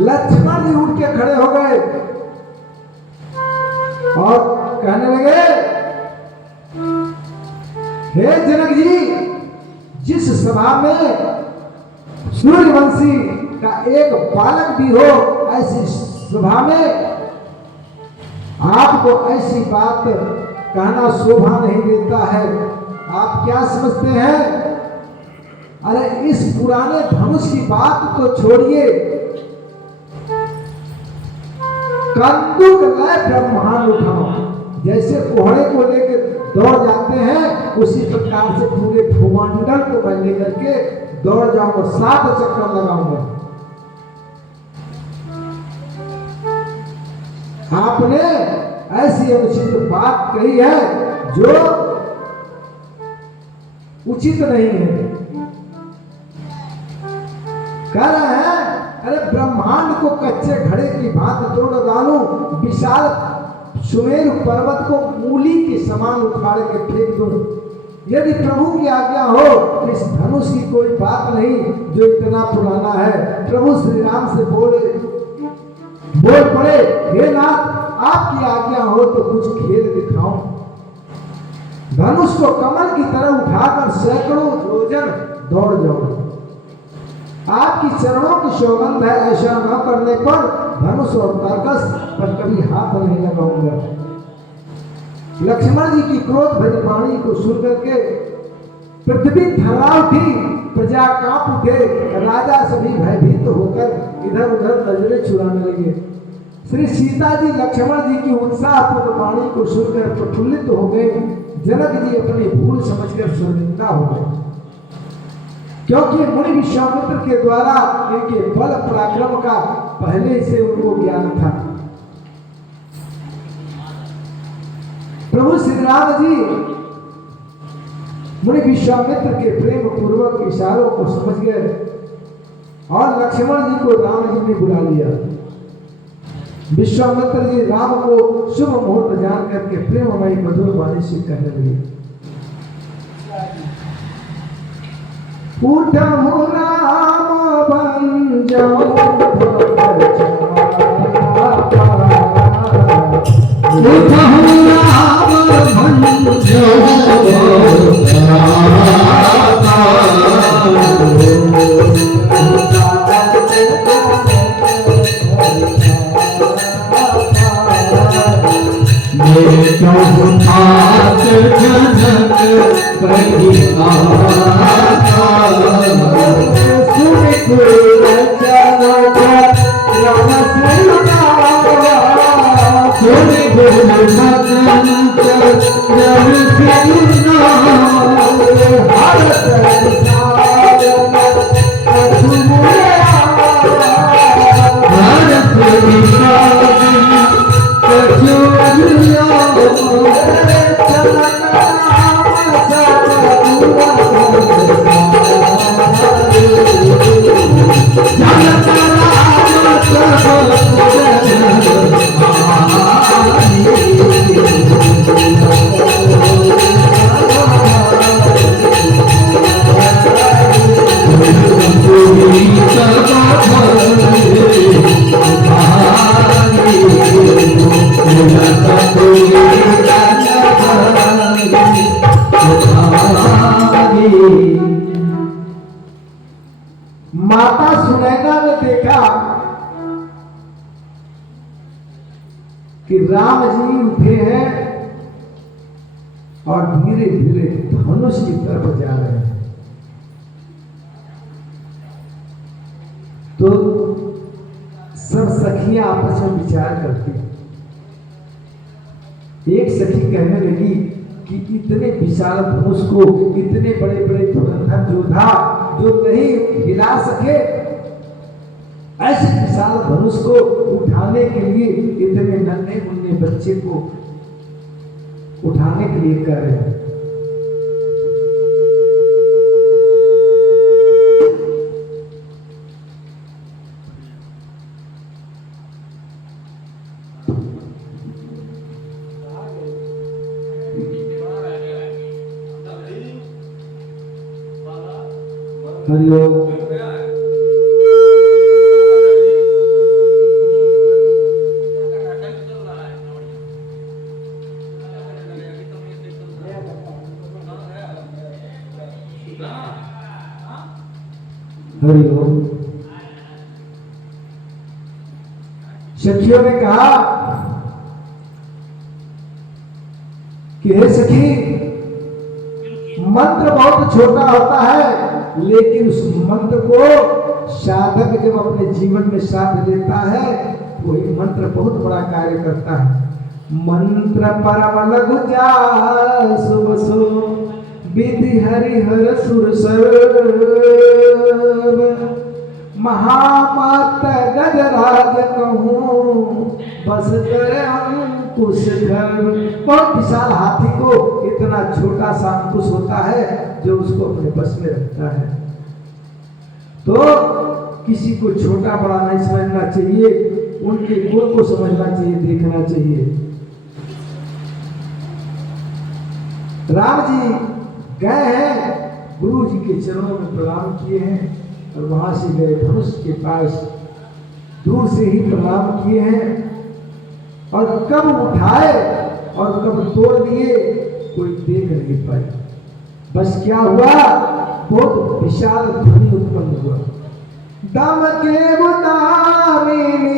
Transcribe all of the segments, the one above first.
लक्ष्मण जी उठ के खड़े हो गए और कहने लगे, हे जनक जी, जिस सभा में सूर्यवंशी का एक बालक भी हो, ऐसी सभा में आपको ऐसी बात कहना शोभा नहीं देता है। आप क्या समझते हैं? अरे इस पुराने धनुष की बात तो छोड़िए, कंदुक लय ब्रह्मांड उठाओ। जैसे कोहड़े को लेकर दौड़ जाते हैं, उसी प्रकार से पूरे भूमंडल को मैं लेकर के दौड़ जाऊंगा, 7 चक्कर लगाऊंगा। आपने ऐसी अनुचित बात कही है जो उचित नहीं है। कह रहे हैं, अरे ब्रह्मांड को कच्चे घड़े की भांति तोड़ डालूं, विशाल सुमेरु पर्वत को मूली के समान उखाड़ के फेंक दूं। यदि प्रभु की आज्ञा हो तो इस धनुष की कोई बात नहीं जो इतना पुराना है। प्रभु श्री राम से बोल पड़े, हे नाथ, आपकी आज्ञा हो तो कुछ खेल दिखाऊं। धनुष को कमल की तरह उठाकर सैकड़ों योजन दौड़ जाऊं। आपकी चरणों की सौगंध है, ऐसा न करने पर धनुष और तरकस पर कभी हाथ नहीं लगाऊंगा। लक्ष्मण जी की क्रोध भरी वाणी को सुनकर के पृथ्वी थर्रा उठी, प्रजा कांप उठे, राजा सभी भयभीत होकर इधर उधर नजरें चुराने लगे। श्री सीता जी लक्ष्मण जी की उत्साहपूर्ण वाणी को सुनकर प्रफुल्लित हो गए। जनक जी अपनी भूल समझकर शर्मिंदा हो गए, क्योंकि मुनि विश्वामित्र के द्वारा इनके बल पराक्रम का पहले से उनको ज्ञान था। प्रभु श्री राम जी मुनि विश्वामित्र के प्रेम पूर्वक इशारों को समझ गए और लक्ष्मण जी को राम जी ने बुला लिया। विश्वामित्र जी राम को शुभ मुहूर्त जान करके प्रेममयी मधुर वाणी से कहने लगे, उठहु राम बन जाओ, उठहु राम बन माता सुनैना ने देखा कि राम जी उठे हैं और धीरे धीरे धनुष की तरफ जा रहे हैं। तो सब सखियां आपस में विचार करती। एक सखी कहने लगी कि इतने विशाल धनुष को इतने बड़े बड़े धुरंधर योद्धा जो नहीं हिला सके, ऐसे विशाल धनुष को उठाने के लिए इतने नन्हे मुन्ने बच्चे को उठाने के लिए कर रहे हैं। हरिओम। सखियों ने कहा कि हे सखी, मंत्र बहुत छोटा होता है, लेकिन उस मंत्र को साधक जब अपने जीवन में साध लेता है तो ये मंत्र बहुत बड़ा कार्य करता है। मंत्र परम लघु जासु बसो विधि हरिहर सुर सर्व महामात गजराज कहूं बस करे अंकुश घर। बहुत विशाल हाथी को इतना छोटा सा अंकुश होता है जो उसको अपने बस में रखता है। तो किसी को छोटा बड़ा नहीं समझना चाहिए, उनके गुण को समझना चाहिए, देखना चाहिए। राम जी गए हैं, गुरु जी के चरणों में प्रणाम किए हैं और वहां से गए धनुष के पास, दूर से ही प्रणाम किए हैं और कब उठाए और कब तोड़ दिए कोई देख नहीं पाया। बस क्या हुआ, बहुत विशाल ध्वनि उत्पन्न हुआ। दम के बुदामिनी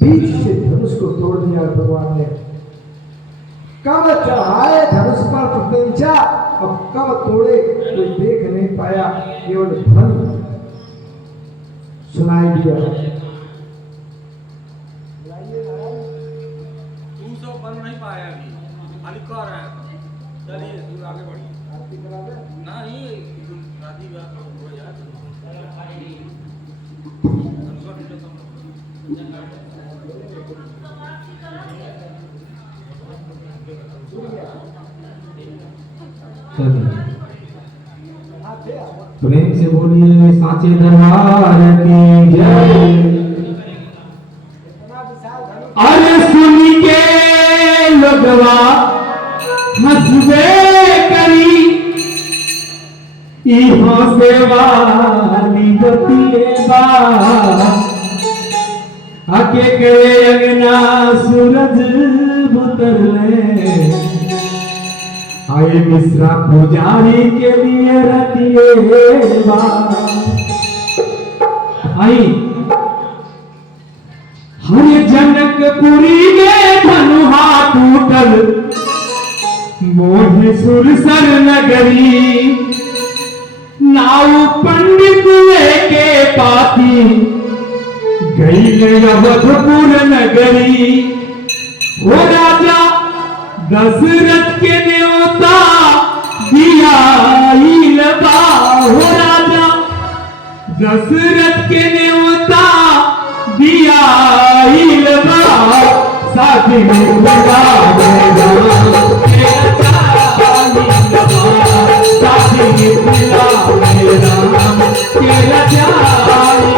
बीच से धनुष को तोड़ दिया भगवान ने। कब चढ़ाए धनुष पर प्रत्यंचा और कब तोड़े कोई देख नहीं पाया, केवल ध्वनि सुनाई दिया। तू सब बन नहीं पाया अभी, खाली कर रहा है। चलिए दूर आगे बढ़िए। नहीं राधी हो जाए प्रेम से बोलिए साचे दरबार की जय। अरे सुन के लगवा हंसबे करी इहाँ से वाली बतिए बा आके करे अंगना सूरज बुतरले आए मिश्रा पुजारी के लिए रतिए बा। आई हरे जनकपुरी में धनुहा टूटल मोह सुरसर नगरी नाउ पंडित के पाती गई अवधपुर नगरी। हो राजा दशरथ के न्योता दिया बा। हो राजा दशरथ के न्योता दिया बा। साथी में लगा साथी में राम तेरा जाई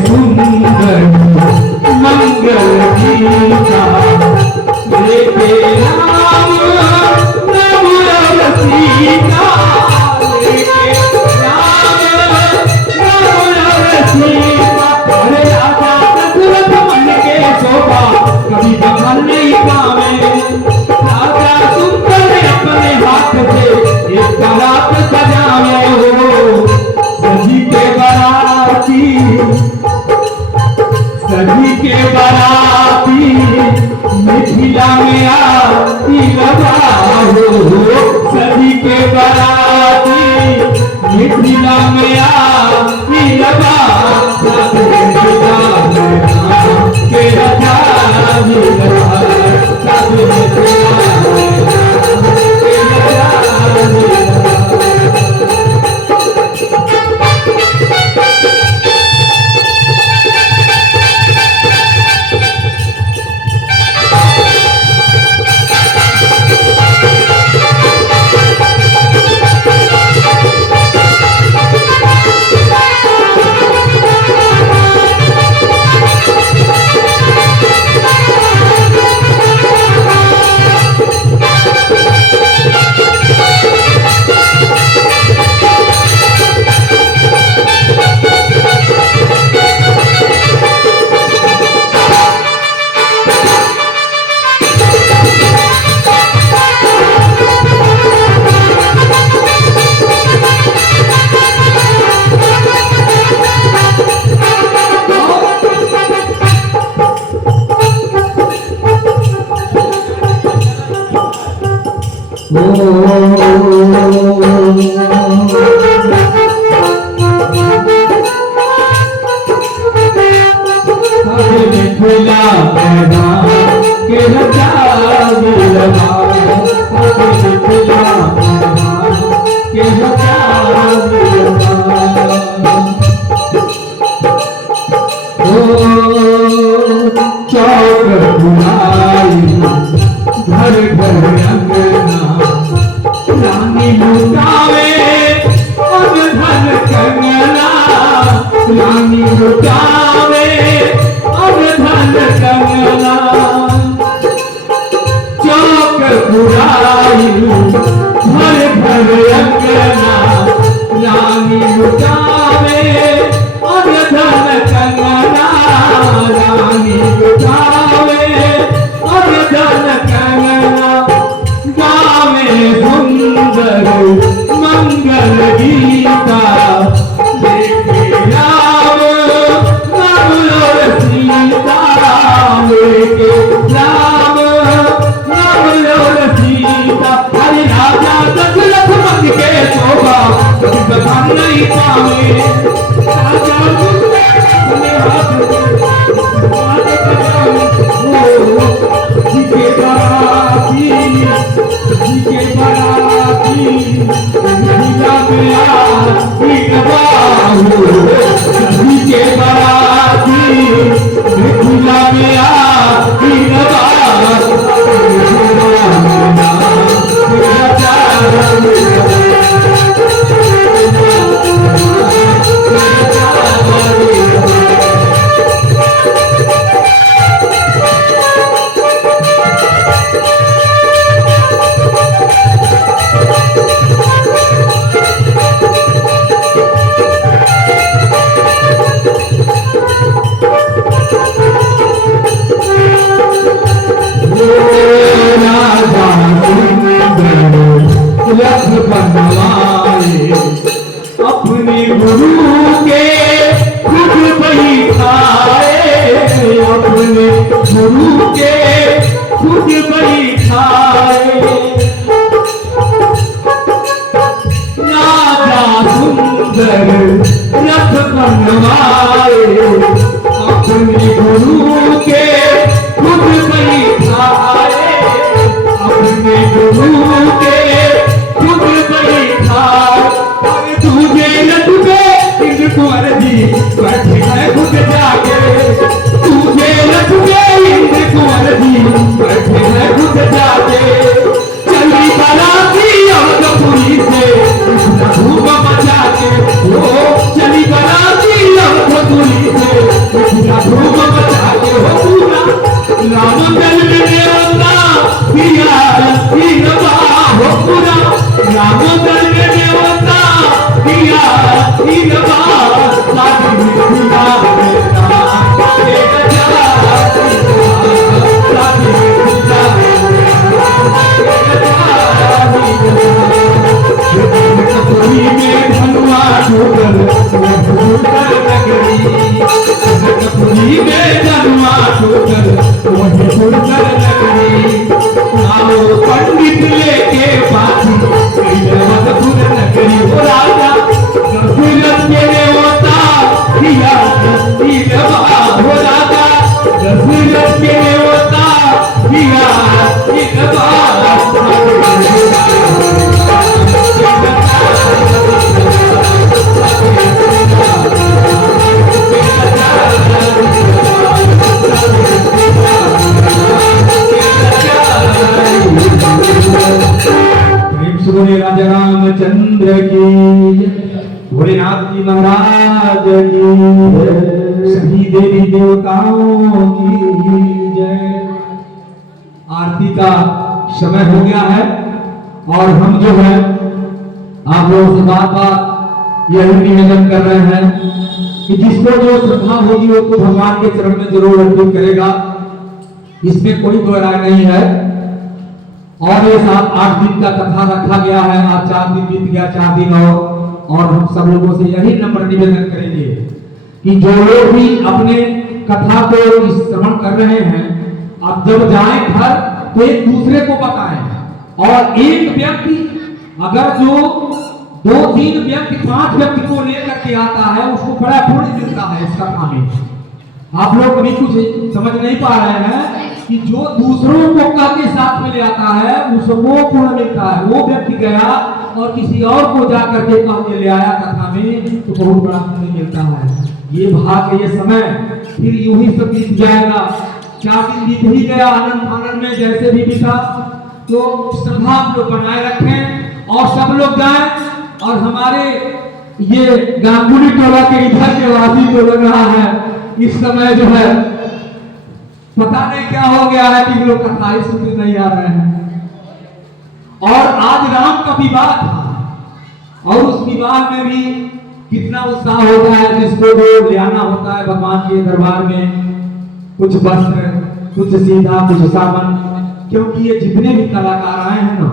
सुंदर मंगल गीता लेके राम नाम और सीता लेके राम नाम और सीता। अरे राजा दशरथ मन के शोभा कभी बदल नहीं पावे। राजा सुंदर अपने हाथ से एक बारात सजावे हो। सजी के बाराती मिथिला में आती लगाओ। सजी के बाराती मिथिला में आती लगाओ। के राजा जी लगा सब के राजा जी घर घर अंगना रानी लुटावे और धन कंगना। रानी लुटावे और धन कंगना। चौक बुराई घर घर अंगना रानी लुटावे और धन कंगना। रानी लुटावे और धन कंगना। गावे सुंदर मंगल गीता लेके राम नाम और सीता लेके राम नाम और सीता। हरि राजा दशरथ मन के शोभा कभी बदल नहीं पावे। राजा अपने हाथ जी के बाराती मिथिला में आती लगाओ। जी के बाराती मिथिला में आती लगाओ। रथ बनवाए अपने गुरु के खुद बैठाए। अपने गुरु के खुद बैठाए। राजा सुंदर रथ बनवाए अपने गुरु के खुद बैठाए। अपने गुरु के खुद बैठाए। तुझे न तुझे इंद्र कुंवर जी बैठे हैं खुद जाके। तुझे न तुझे इंद्र कुंवर जी बैठे हैं खुद जाके। चली बाराती अवधपुरी से धूम मचा के। ओ चली बाराती अवधपुरी से सुंदर नगरी जनकपुरी में जन्मा ठोकर वही सुंदर नगरी आओ पंडित लेके पासी मधुर नगरी ओ राजा दशरथ के नेवता किया हो राजा दशरथ के नेवता किया बोले राजा रामचंद्र की, भोलेनाथ जी महाराज की, सभी देवी देवताओं की जय। आरती का समय हो गया है और हम जो है आप लोगों से बार यही निवेदन कर रहे हैं कि जिसको जो श्रद्धा होगी वो तो भगवान के चरण में जरूर अर्पित करेगा, इसमें कोई दो राय नहीं है। और ये 7-8 दिन का कथा रखा गया है, आज 4 दिन बीत गया, 4 दिन और हम सब लोगों से यही नम्र निवेदन करेंगे कि जो लोग भी अपने कथा को श्रवण कर रहे हैं, अब जब जाएं घर तो एक दूसरे को बताएं। और एक व्यक्ति अगर जो 2-3 व्यक्ति 5 व्यक्ति को लेकर के आता है, उसको बड़ा पुण्य मिलता है इस कथा में। आप लोग कभी कुछ समझ नहीं पा रहे हैं कि जो दूसरों को कह के साथ में ले आता है उसको पुण्य मिलता है। वो व्यक्ति गया और किसी और को जा करके कह के ले आया कथा में तो बहुत बड़ा पुण्य मिलता है। ये भाग ये समय फिर यूं ही सब बीत जाएगा। 4 दिन बीत ही गया आनंद आनंद में जैसे भी बीता। तो श्रद्धा आप लोग बनाए रखें और सब लोग जाएं। और हमारे ये गांगुली टोला के इधर के वासी जो लग रहा है इस समय जो है पता नहीं क्या हो गया है कि लोग कथा सुनने नहीं आ रहे हैं। और आज राम का विवाह था और उस विवाह में भी कितना उत्साह होता है, जिसको जो ले आना होता है भगवान के दरबार में, कुछ वस्त्र, कुछ सीधा, कुछ सावन, क्योंकि ये जितने भी कलाकार आए हैं ना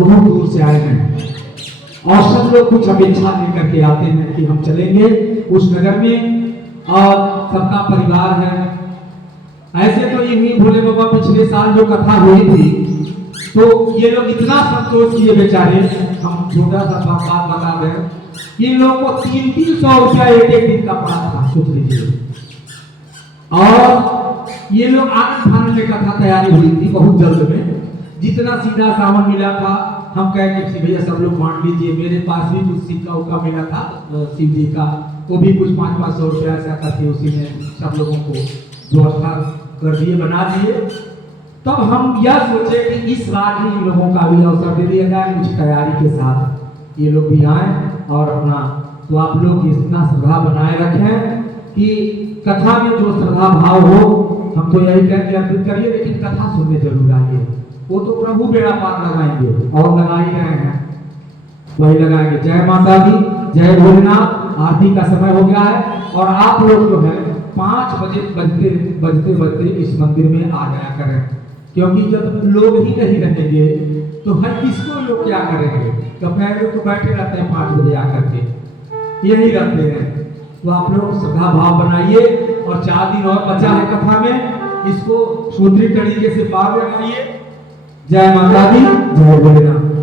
बहुत दूर से आए हैं और सब लोग कुछ अपेक्षा लेकर के आते हैं कि हम चलेंगे उस नगर में और सबका परिवार है। ऐसे तो ये भोले बाबा पिछले साल जो कथा हुई थी तो ये लोग इतना संतोष किए बेचारे, हम छोटा सा बात बता दें, इन लोगों को 300-300 रुपया एक दिन का पड़ा था, सोच लीजिए। और ये लोग आनंद फानंद में कथा तैयारी हुई थी बहुत जल्द में, जितना सीधा सावन मिला था हम कह के भैया सब लोग बांट लीजिए। मेरे पास भी कुछ सिक्का उक्का मिला था शिव जी का, वो भी कुछ 500-500 रुपया ऐसा करके उसी में सब लोगों को व्यवस्था कर दिए, बना दिए। तब हम यह सोचे कि इस बार ही लोगों का भी अवसर दे दिया जाए, कुछ तैयारी के साथ ये लोग भी आए और अपना। तो आप लोग इतना श्रद्धा बनाए रखें कि कथा में जो श्रद्धा भाव हो, हम तो यही कहते अर्पित करिए, लेकिन कथा सुनने जरूर आइए। वो तो प्रभु बेड़ा पार लगाएंगे और लगा ही रहे हैं, वही लगाएंगे। जय माता दी, जय भोलेनाथ। आरती का समय हो गया है और आप लोग जो है 5 बजे बजते इस मंदिर में आ जाया करें, क्योंकि जब लोग ही नहीं रहेंगे तो हर किसको लोग क्या करेंगे। दोपहर में तो बैठे रहते हैं 5 बजे आकर के, यही रहते हैं। तो आप लोग श्रद्धा भाव बनाइए और 4 दिन और बचा है कथा में, इसको सूत्री तरीके से पार लगाइए। जय माता दी, जय भोलेनाथ।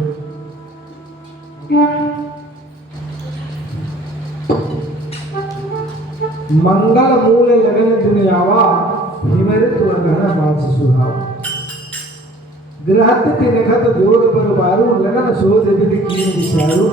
मंगल मूल लगन दुनियावा हिमरित वगन बाज सुहाव। ग्रहत तिनखत जोर पर बारू लगन शोध विधि कीन विचारू।